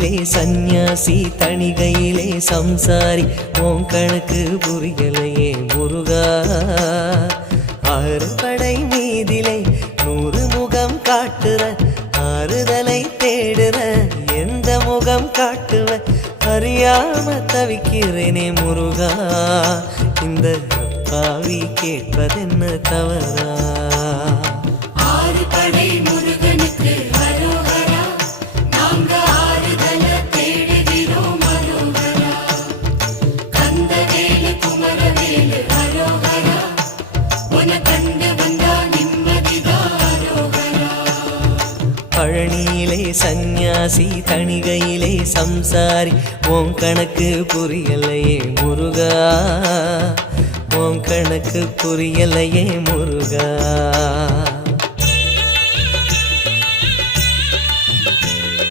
பழனியிலே சந்நியாசி தணிகையிலே சம்சாரி உன் கணக்கு புரியலையே முருகா ஆறு படை மீதிலே 100 முகம் காட்டுற ஆறுதலை தேடுற எந்த முகம் காட்டுவ அறியாம தவிக்கிறேனே முருகா இந்த அப்பாவி கேட்பதென்ன தவறா ஆறு படை முருகனுக்கு அரோகரா நாங்க ஆறுதல தேடுகிறோம் அரோகரா கந்தவேலு குமரவேலு அரோகரா உன கண்டு வந்தா நிம்மதிதான் அரோகரா பழனியிலே சந்நியாசி தணிகையிலே சம்சாரி உன் கணக்கு புரியலையே முருகா உன் கணக்கு புரியலையே முருகா